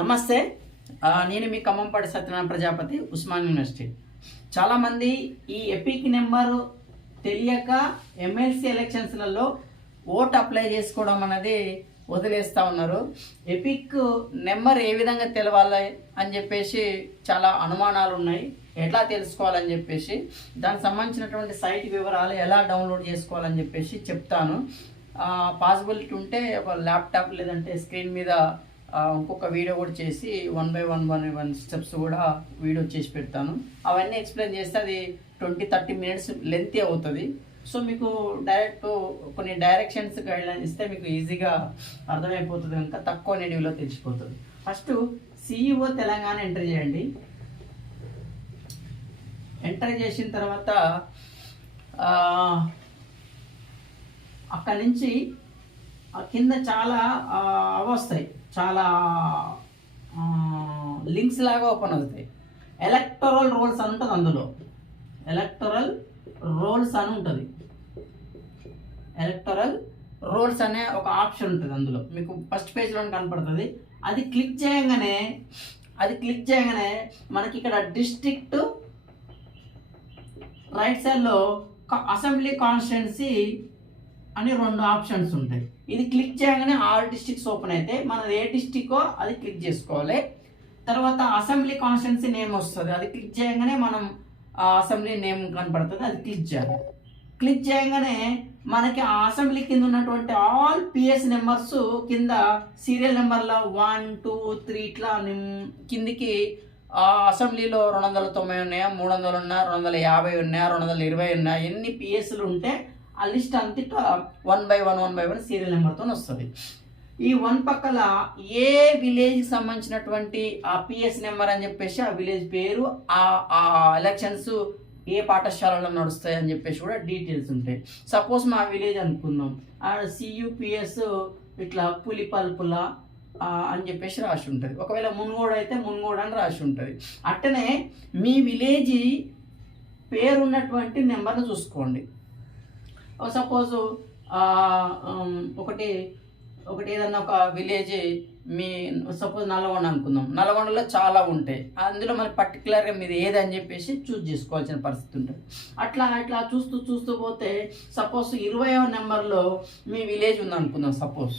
నమస్తే. నేను మీ ఖమ్మంపాటి సత్యనారాయణ ప్రజాపతి ఉస్మాన్ యూనివర్సిటీ. చాలామంది ఈ ఎపిక్ నెంబరు తెలియక ఎమ్మెల్సీ ఎలక్షన్స్లలో ఓట్ అప్లై చేసుకోవడం అనేది వదిలేస్తూ ఉన్నారు. ఎపిక్ నెంబర్ ఏ విధంగా తెలవాలి అని చెప్పేసి చాలా అనుమానాలు ఉన్నాయి. ఎట్లా తెలుసుకోవాలని చెప్పేసి దానికి సంబంధించినటువంటి సైట్ వివరాలు ఎలా డౌన్లోడ్ చేసుకోవాలని చెప్పేసి చెప్తాను. పాసిబిలిటీ ఉంటే ఒక ల్యాప్టాప్ లేదంటే స్క్రీన్ మీద ఇంకొక వీడియో కూడా చేసి one by one one one steps కూడా వీడియో చేసి పెడతాను. అవన్నీ ఎక్స్ప్లెయిన్ చేస్తే అది ట్వంటీ థర్టీ మినిట్స్ లెంత్ అవుతుంది. సో మీకు డైరెక్ట్ కొన్ని డైరెక్షన్స్ గైడ్లైన్ ఇస్తే మీకు ఈజీగా అర్థమైపోతుంది కనుక తక్కువ నిడివిలో తెలిసిపోతుంది. ఫస్ట్ సిఇఓ తెలంగాణ ఎంటర్ చేయండి. ఎంటర్ చేసిన తర్వాత అక్కడి నుంచి ఆ కింద చాలా వస్తాయి. చాలా లింక్స్ లాగా ఓపెన్ అవుతాయి. ఎలక్టరల్ రోల్స్ అని ఉంటుంది అందులో. ఎలక్టరల్ రోల్స్ అని ఉంటుంది. ఎలక్టరల్ రోల్స్ అనే ఒక ఆప్షన్ ఉంటుంది అందులో. మీకు ఫస్ట్ పేజ్లో కనపడుతుంది. అది క్లిక్ చేయగానే అది క్లిక్ చేయగానే మనకి ఇక్కడ డిస్ట్రిక్ట్ రైట్ సైడ్లో అసెంబ్లీ కాన్స్టిట్యున్సీ అని రెండు ఆప్షన్స్ ఉంటాయి. ఇది క్లిక్ చేయగానే ఆల్ డిస్ట్రిక్ట్స్ ఓపెన్ అయితే మనం ఏ డిస్టికో అది క్లిక్ చేసుకోవాలి. తర్వాత అసెంబ్లీ కాన్స్టిట్యున్సీ నేమ్ వస్తుంది. అది క్లిక్ చేయగానే మనం అసెంబ్లీ నేమ్ కనపడుతుంది అది క్లిక్ చేయాలి. క్లిక్ చేయగానే మనకి ఆ అసెంబ్లీ కింద ఉన్నటువంటి ఆల్ పిఎస్ నెంబర్స్ కింద సీరియల్ నెంబర్లో వన్ టూ త్రీ ఇట్లా నిమ్- కిందికి ఆ అసెంబ్లీలో రెండు వందల తొంభై ఉన్నాయా మూడు వందలు ఉన్నాయా రెండు వందల యాభై ఉన్నాయా రెండు వందల ఇరవై ఉన్నాయా ఎన్ని పిఎస్లు ఉంటే ఆ లిస్ట్ అంతటా one by one one by one serial నెంబర్తో వస్తుంది. ఈ వన్ పక్కల ఏ విలేజ్కి సంబంధించినటువంటి ఆ పిఎస్ నెంబర్ అని చెప్పేసి ఆ విలేజ్ పేరు ఆ ఆ ఎలక్షన్స్ ఏ పాఠశాలలో నడుస్తాయి అని చెప్పేసి కూడా డీటెయిల్స్ ఉంటాయి. సపోజ్ మా విలేజ్ అనుకుందాం. ఆ సియుపిఎస్ ఇట్లా పులి పల్పుల అని చెప్పేసి రాసి ఉంటుంది. ఒకవేళ మున్గోడు అయితే మున్గోడు అని రాసి ఉంటుంది. అట్టనే మీ విలేజ్ పేరున్నటువంటి నెంబర్ను చూసుకోండి. Oh, సపోజ్ um, ఒకటి ఒకటి ఏదన్నా ఒక విలేజ్ మీ సపోజ్ నల్గొండ అనుకుందాం. నల్గొండలో చాలా ఉంటాయి. అందులో మరి పర్టికులర్గా మీరు ఏదని చెప్పేసి చూస్ చేసుకోవాల్సిన పరిస్థితి ఉంటుంది. అట్లా అట్లా చూస్తూ చూస్తూ పోతే సపోజ్ ఇరవై నెంబర్లో మీ విలేజ్ ఉంది అనుకుందాం సపోజ్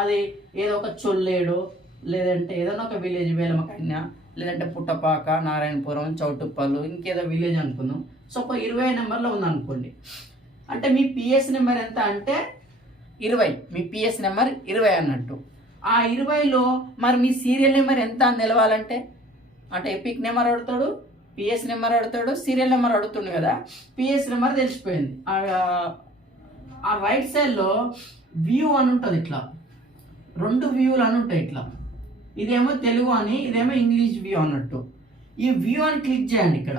అది ఏదో ఒక చొల్లేడు లేదంటే ఏదైనా ఒక విలేజ్ వేలమకన్య లేదంటే పుట్టపాక నారాయణపురం చౌటుప్పలు ఇంకేదో విలేజ్ అనుకుందాం. సో ఒక ఇరవై నెంబర్లో ఉందనుకోండి. అంటే మీ పిఎస్ నెంబర్ ఎంత అంటే? ఇరవై. మీ పిఎస్ నెంబర్ ఇరవై అన్నట్టు. ఆ ఇరవైలో మరి మీ సీరియల్ నెంబర్ ఎంత అని నిలవాలంటే అంటే ఎపిక్ నెంబర్ అడుగుతాడు పిఎస్ నెంబర్ అడుగుతాడు సీరియల్ నెంబర్ అడుగుతుండు కదా. పిఎస్ నెంబర్ తెలిసిపోయింది. ఆ రైట్ సైడ్లో వ్యూ అని ఉంటుంది ఇట్లా. రెండు వ్యూలు అని ఉంటాయి ఇట్లా. ఇదేమో తెలుగు అని ఇదేమో ఇంగ్లీష్ వ్యూ అన్నట్టు. ఈ వ్యూ అని క్లిక్ చేయండి ఇక్కడ.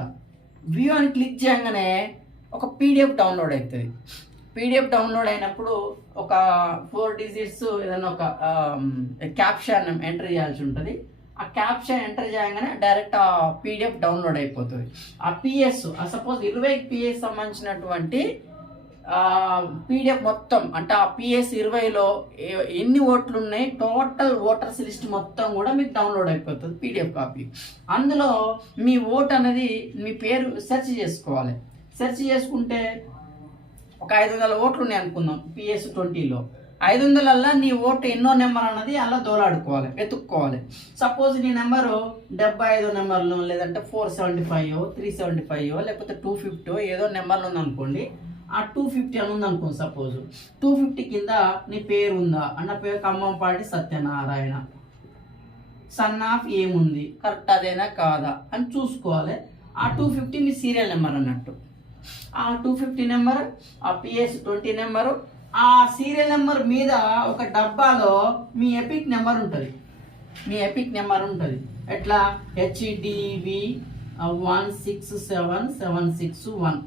వ్యూ అని క్లిక్ చేయగానే ఒక పీడిఎఫ్ డౌన్లోడ్ అవుతుంది పీడిఎఫ్ డౌన్లోడ్ అయినప్పుడు ఒక ఫోర్ డిజిట్స్ ఏదైనా ఒక క్యాప్షన్ ఎంటర్ చేయాల్సి ఉంటుంది. ఆ క్యాప్షన్ ఎంటర్ చేయగానే డైరెక్ట్ ఆ పీడిఎఫ్ డౌన్లోడ్ అయిపోతుంది. ఆ పిఎస్ సపోజ్ ఇరవై పిఎస్ సంబంధించినటువంటి పీడిఎఫ్ మొత్తం అంటే ఆ పిఎస్ ఇరవైలో ఎన్ని ఓట్లు ఉన్నాయి టోటల్ ఓటర్స్ లిస్ట్ మొత్తం కూడా మీకు డౌన్లోడ్ అయిపోతుంది పీడిఎఫ్ కాపీ. అందులో మీ ఓట్ అనేది మీ పేరు సెర్చ్ చేసుకోవాలి. సెర్చ్ చేసుకుంటే ఒక ఐదు వందల ఓట్లు ఉన్నాయి అనుకుందాం పిఎస్ ట్వంటీలో. ఐదు వందలల్లో నీ ఓటు ఎన్నో నెంబర్ అన్నది అలా దోలాడుకోవాలి వెతుక్కోవాలి. సపోజ్ నీ నెంబరు డెబ్బై ఐదో నెంబర్లో లేదంటే four seventy five three seventy five లేకపోతే టూ ఫిఫ్టీ ఏదో నెంబర్లు ఉందనుకోండి ఆ టూ ఫిఫ్టీ అని ఉందనుకోండి సపోజ్. టూ ఫిఫ్టీ కింద నీ పేరు ఉందా అన్న పేరు ఖమ్మంపాటి సత్యనారాయణ. సన్ ఆఫ్ ఏముంది? కరెక్ట్ అదేనా కాదా? అని చూసుకోవాలి. ఆ టూ ఫిఫ్టీ మీ సీరియల్ నెంబర్ అన్నట్టు. ఆ టూ ఫిఫ్టీ నెంబర్ ఆ పిఎస్ ట్వంటీ నెంబరు ఆ సీరియల్ నెంబర్ మీద ఒక డబ్బాలో మీ ఎపిక్ నెంబర్ ఉంటుంది. మీ ఎపిక్ నెంబర్ ఉంటుంది. ఎట్లా? HDV one six seven seven six one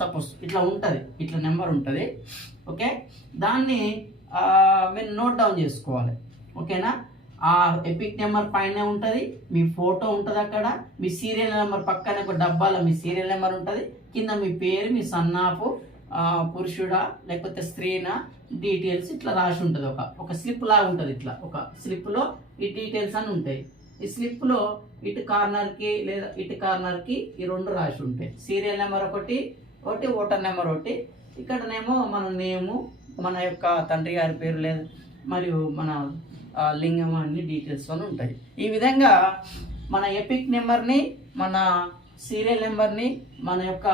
suppose ఇట్లా ఉంటుంది. ఇట్లా నెంబర్ ఉంటుంది. ఓకే దాన్ని మీరు నోట్ డౌన్ చేసుకోవాలి. ఓకేనా ఆ ఎపిక్ నెంబర్ పైన ఉంటుంది మీ ఫోటో ఉంటుంది అక్కడ మీ సీరియల్ నెంబర్ పక్కన ఒక డబ్బాలో మీ సీరియల్ నెంబర్ ఉంటుంది కింద మీ పేరు మీ సన్నాపు పురుషుడా లేకపోతే స్త్రీనా డీటెయిల్స్ ఇట్లా రాసి ఉంటుంది ఒక ఒక స్లిప్ లాగా ఉంటుంది ఇట్లా ఒక స్లిప్లో ఈ డీటెయిల్స్ అని ఉంటాయి. ఈ స్లిప్లో ఇటు కార్నర్కి లేదా ఇటు కార్నర్కి ఈ రెండు రాసి ఉంటాయి. సీరియల్ నెంబర్ ఒకటి ఒకటి ఓటర్ నెంబర్ ఒకటి. ఇక్కడనేమో మన నేము మన యొక్క తండ్రి గారి పేరు లేదా మరియు మన లింగం అన్ని డీటెయిల్స్ అని ఉంటాయి. ఈ విధంగా మన ఎపిక్ నెంబర్ని మన సీరియల్ నెంబర్ని మన యొక్క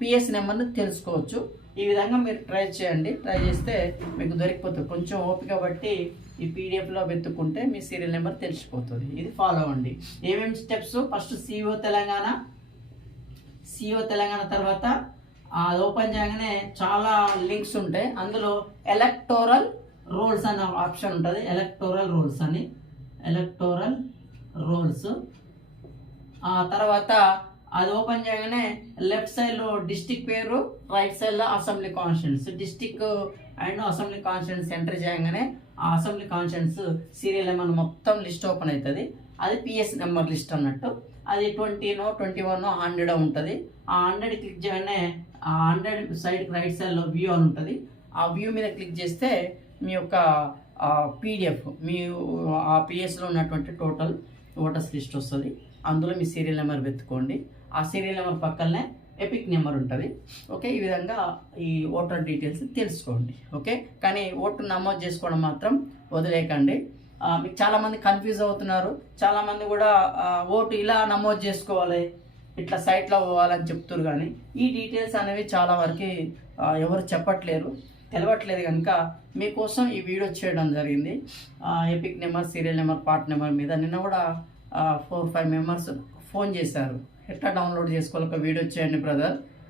పిఎస్ నెంబర్ని తెలుసుకోవచ్చు. ఈ విధంగా మీరు ట్రై చేయండి. ట్రై చేస్తే మీకు దొరికిపోతుంది. కొంచెం ఓపిక బట్టి ఈ పీడిఎఫ్లో వెతుక్కుంటే మీ సీరియల్ నెంబర్ తెలిసిపోతుంది. ఇది ఫాలో అవ్వండి ఏమేమి steps first CEO Telangana. CEO Telangana తర్వాత అది ఓపెన్ చేయగానే చాలా లింక్స్ ఉంటాయి. అందులో ఎలక్టోరల్ రోల్స్ అనే ఆప్షన్ ఉంటుంది. ఎలక్టోరల్ రోల్స్ అని. Electoral rolls. ఆ తర్వాత అది ఓపెన్ చేయగానే లెఫ్ట్ సైడ్లో డిస్టిక్ పేరు రైట్ సైడ్లో assembly constituency. District and assembly constituency enter చేయగానే ఆ అసెంబ్లీ కాన్స్టిట్యూన్స్ సీరియల్ నెంబర్ మొత్తం లిస్ట్ ఓపెన్ అవుతుంది. అది పిఎస్ నెంబర్ లిస్ట్ అన్నట్టు. అది ట్వంటీనో ట్వంటీ వన్ హండ్రెడ్ ఉంటుంది. ఆ హండ్రెడ్ క్లిక్ చేయగానే ఆ హండ్రెడ్ సైడ్ రైట్ సైడ్లో వ్యూ అని ఉంటుంది. ఆ వ్యూ మీద క్లిక్ చేస్తే మీ యొక్క పీడిఎఫ్ మీ ఆ పిఎస్లో ఉన్నటువంటి టోటల్ ఓటర్స్ లిస్ట్ వస్తుంది. అందులో మీ సీరియల్ నెంబర్ వెతుక్కోండి. ఆ సీరియల్ నెంబర్ పక్కనే ఎపిక్ నెంబర్ ఉంటుంది. ఓకే? ఈ విధంగా ఈ ఓటర్ డీటెయిల్స్ తెలుసుకోండి. ఓకే? కానీ ఓటు నమోదు చేసుకోవడం మాత్రం వదిలేయకండి. మీకు చాలామంది కన్ఫ్యూజ్ అవుతున్నారు. చాలామంది కూడా ఓటు ఇలా నమోదు చేసుకోవాలి ఇట్లా సైట్లో పోవాలని చెప్తున్నారు కానీ ఈ డీటెయిల్స్ అనేవి చాలా వరకు ఎవరు చెప్పట్లేరు. తెలవట్లేదు కనుక మీకోసం ఈ వీడియో చేయడం జరిగింది. EPIC number serial number part number మీద నిన్న కూడా ఫోర్ ఫైవ్ మెంబర్స్ ఫోన్ చేశారు. ఎట్లా డౌన్లోడ్ చేసుకోవాలి? ఒక వీడియో చేయండి బ్రదర్